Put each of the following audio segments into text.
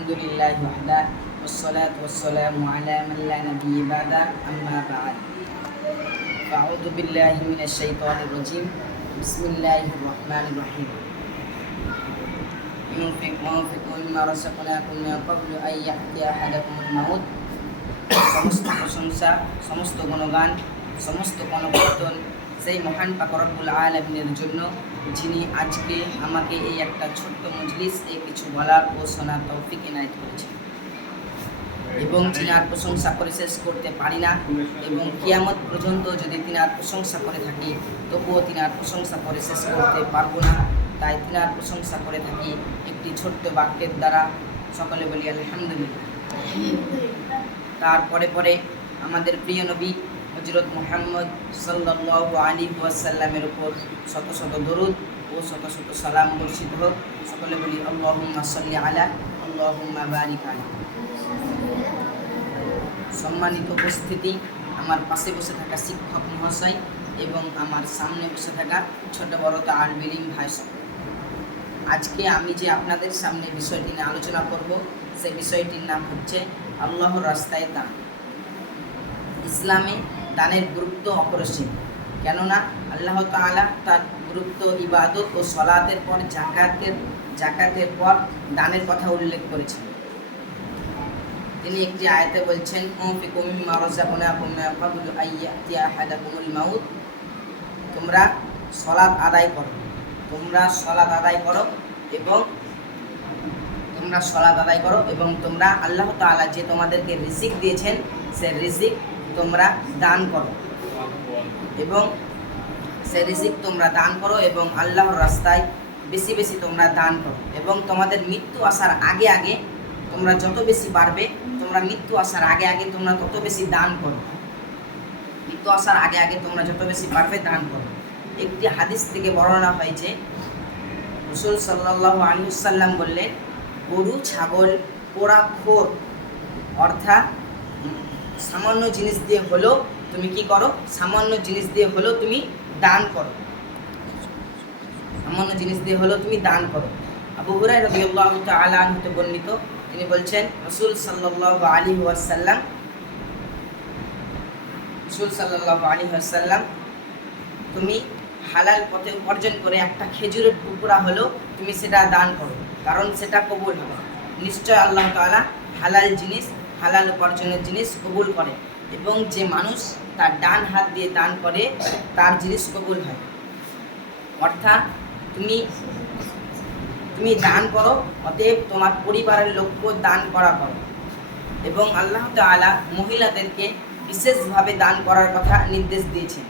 الحمد لله وحده والصلاة والسلام على من لا نبي بعد أما بعد فأعوذ بالله من الشيطان الرجيم بسم الله الرحمن الرحيم ينفق وانفقوا مما رزقناكم من قبل أن يأتي أحدكم الموت সমস্ত প্রশংসা সমস্ত গুণগান সমস্ত গণকীর্তন সেই মহান পাকরবুল আলমিনের জন্য যিনি আজকে আমাকে এই একটা ছোট্ট মজলিস এই কিছু বলার ও শোনার তৌফিক এনায়ত করেছেন। এবং তিনার প্রশংসা করে শেষ করতে পারি না এবং কিয়ামত পর্যন্ত যদি তিনার প্রশংসা করে থাকি, তবুও তিনার প্রশংসা করে শেষ করতে পারব না। তাই তিনার প্রশংসা করে থাকি একটি ছোট্ট বাক্যের দ্বারা। সকলে বলি আলহামদুলিল্লাহ। তারপরে পরে আমাদের প্রিয় নবী হজরত মোহাম্মদ সাল্লাহ আলী ওয়াসাল্লামের উপর শত শত দরুদ ও শত শত সালাম বর্ষিত হোক। সকলে বলি, আল্লাহুম্মা সাল্লি আলা, আল্লাহুম্মা বারিক আলা। সম্মানিত উপস্থিতি, আমার পাশে বসে থাকা শিক্ষক মহাশয় এবং আমার সামনে বসে থাকা ছোট বড় তাল বিলিম ভাই সকল। আজকে আমি যে আপনাদের সামনে বিষয়টি নিয়ে আলোচনা করব সেই বিষয়টির নাম হচ্ছে, আল্লাহর রাস্তায় দান ইসলামে দানের গুরুত্ব অপরিসীম। কেননা আল্লাহ তাআলা তার গুরুত্ব, ইবাদত ও সলাতের পর জাকাতের জাকাতের পর দানের কথা উল্লেখ করেছেন। তিনি একটি আয়াতে বলছেন তোমরা সলাৎ আদায় করো। তোমরা সলাৎ আদায় করো এবং তোমরা সলাৎ আদায় করো এবং তোমরা আল্লাহ তাআলা যে তোমাদেরকে রিজিক দিয়েছেন, সে রিজিক তোমরা দান করো। এবং সে রিজিক তোমরা দান করো এবং আল্লাহর রাস্তায় বেশি বেশি তোমরা দান করো। এবং তোমাদের মৃত্যু আসার আগে আগে তোমরা যত বেশি বাড়বে, তোমরা মৃত্যু আসার আগে আগে তোমরা তত বেশি দান করো। মৃত্যু আসার আগে আগে তোমরা যত বেশি পারবে দান করো। একটি হাদিস থেকে বর্ণনা হয়েছে, রসুল সাল্লাহ আলী সাল্লাম বললেন, গরু, ছাগল, পোড়া, খোর, অর্থাৎ সামান্য জিনিস দিয়ে হলেও তুমি কি করো? সামান্য জিনিস দিয়ে হলেও তুমি দান করো। সামান্য জিনিস দিয়ে হলেও তুমি দান করো। আবু হুরাই রবিউল্লাহ তাআলা হতে বর্ণিত, তিনি বলছেন, রসুল সাল্লাহ আলী ওয়াসাল্লাম, রসুল সাল্লাহ আলী ওয়াসাল্লাম, তুমি হালাল পথে উপার্জন করে একটা খেজুরের টুকরা হলেও তুমি সেটা দান করো। কারণ সেটা কবুল হবে। নিশ্চয় আল্লাহ তাআলা হালাল জিনিস হালাল উপার্জনের জিনিস কবুল করে এবং যে মানুষ তার ডান হাত দিয়ে দান করে, তার জিনিস কবুল হয়। অর্থাৎ তুমি তুমি দান করো, অতএব তোমার পরিবারের লোককে দান করা করো। এবং আল্লাহ তাআলা মহিলাদেরকে বিশেষভাবে দান করার কথা নির্দেশ দিয়েছেন।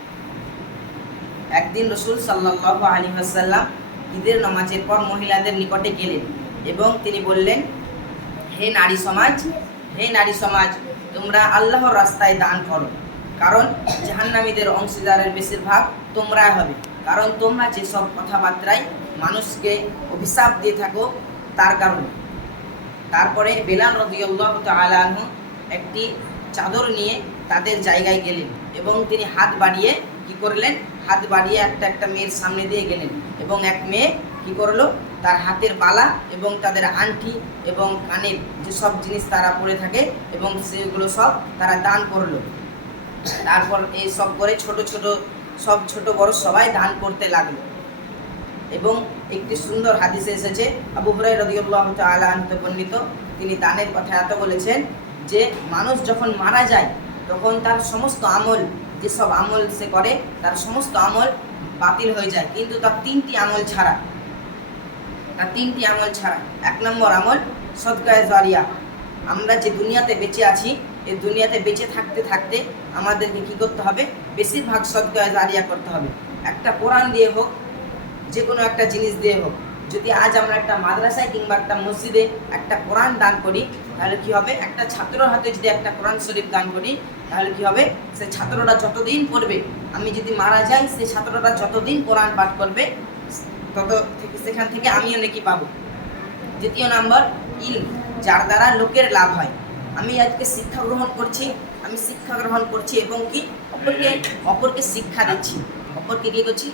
একদিন রসুল সাল্লাহ আলী আসাল্লাম ঈদের নামাজের পর মহিলাদের নিকটে গেলেন এবং তিনি বললেন, হে নারী সমাজ হে নারী সমাজ, তোমরা আল্লাহর রাস্তায় দান করো। কারণ জাহান্নামীদের অংশীদারের বেশিরভাগ তোমরাই হবে। কারণ তোমরা যেসব কথাবার্তায় মানুষকে অভিশাপ দিয়ে থাকো, তার কারণে। তারপরে বেলাল রদিউল্লাহ তালাহ একটি চাদর নিয়ে তাদের জায়গায় গেলেন এবং তিনি হাত বাড়িয়ে কি করলেন? হাত বাড়িয়ে একটা একটা মেয়ের সামনে দিয়ে গেলেন এবং এক মেয়ে কি করল? তার হাতের বালা এবং তাদের আংটি এবং কানের যে সব জিনিস তারা পরে থাকে এবং সেগুলো সব তারা দান করল। তারপর এই সব করে ছোট ছোট, সব ছোট বড় সবাই দান করতে লাগল। এবং একটি সুন্দর হাদিসে এসেছে, আবু হুরাই রদিউল্লাহ তাআলা আনতে বর্ণিত, তিনি দানের কথা এত বলেছেন যে মানুষ যখন মারা যায়, তখন তার সমস্ত আমল, যেসব আমল সে করে, তার সমস্ত আমল বাতিল হয়ে যায়। কিন্তু তার তিনটি আমল ছাড়া তার তিনটি আমল ছাড়া। এক নম্বর আমল সদকায় জারিয়া। আমরা যে দুনিয়াতে বেঁচে আছি, এই দুনিয়াতে বেঁচে থাকতে থাকতে আমাদেরকে কি করতে হবে? বেশিরভাগ সদকায় জারিয়া করতে হবে। একটা কোরআন দিয়ে হোক যে কোনো একটা জিনিস দিয়ে হোক। যদি আজ আমরা একটা মাদ্রাসায় কিংবা একটা মসজিদে একটা কোরআন দান করি, তাহলে কি হবে? একটা ছাত্রর হাতে যদি একটা কোরআন শরীফ দান করি, তাহলে কি হবে? সে ছাত্ররা যতদিন পড়বে, আমি যদি মারা যাই, সে ছাত্ররা যতদিন কোরআন পাঠ করবে তত থেকে সেখান থেকে আমিও নাকি পাবো। দ্বিতীয় নাম্বার, ইল, যার দ্বারা লোকের লাভ হয়। আমি আজকে শিক্ষা গ্রহণ করছি, আমি শিক্ষা গ্রহণ করছি এবং কি? অপরকে অপরকে শিক্ষা দিচ্ছি। অপরকে কী করছি?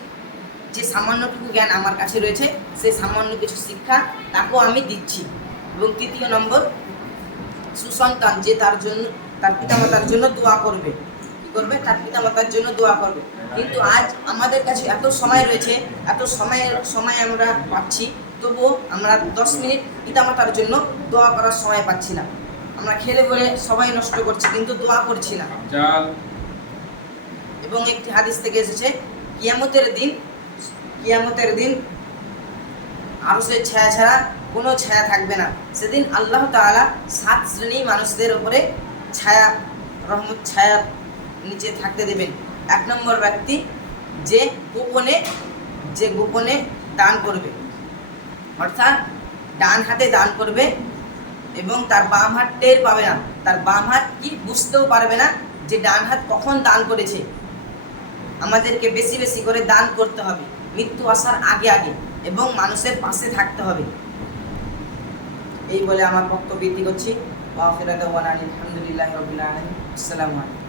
যে সামান্যটুকু জ্ঞান আমার কাছে রয়েছে সেই সামান্য কিছু শিক্ষা তাকেও আমি দিচ্ছি। এবং তৃতীয় নম্বর, সুসন্তান যে তার জন্য, তার পিতামাতার জন্য দোয়া করবে। কি করবে? তার পিতামাতার জন্য দোয়া করবে। কিন্তু আজ আমাদের কাছে এত সময় রয়েছে এত সময়ের সময় আমরা পাচ্ছি তবুও আমরা দশ মিনিট পিতামাতার জন্য দোয়া করার সময় পাচ্ছি না। আমরা খেলে বলে সবাই নষ্ট করছি কিন্তু দোয়া করছি না। এবং একটি হাদিস থেকে এসেছে কিয়ামতের দিন কিয়ামতের দিন আরসের ছায়া ছাড়া কোনো ছায়া থাকবে না। সেদিন আল্লাহ তাআলা সাত শ্রেণি মানুষদের ওপরে ছায়া রহমত ছায়া নিচে থাকতে দেবেন। এক নম্বর ব্যক্তি যে গোপনে যে গোপনে দান করবে। অর্থাৎ ডান হাতে দান করবে এবং তার বাম হাত টের পাবে না। তার বাম হাত কি বুঝতেও পারবে না যে ডান হাত কখন দান করেছে। আমাদেরকে বেশি বেশি করে দান করতে হবে। মৃত্যু আসার আগে আগে এবং মানুষের পাশে থাকতে হবে। এই বলে আমার বক্তব্য বৃদ্ধি করছি। আলহামদুলিল্লাহ রবিল আসসালামু আলাইকুম।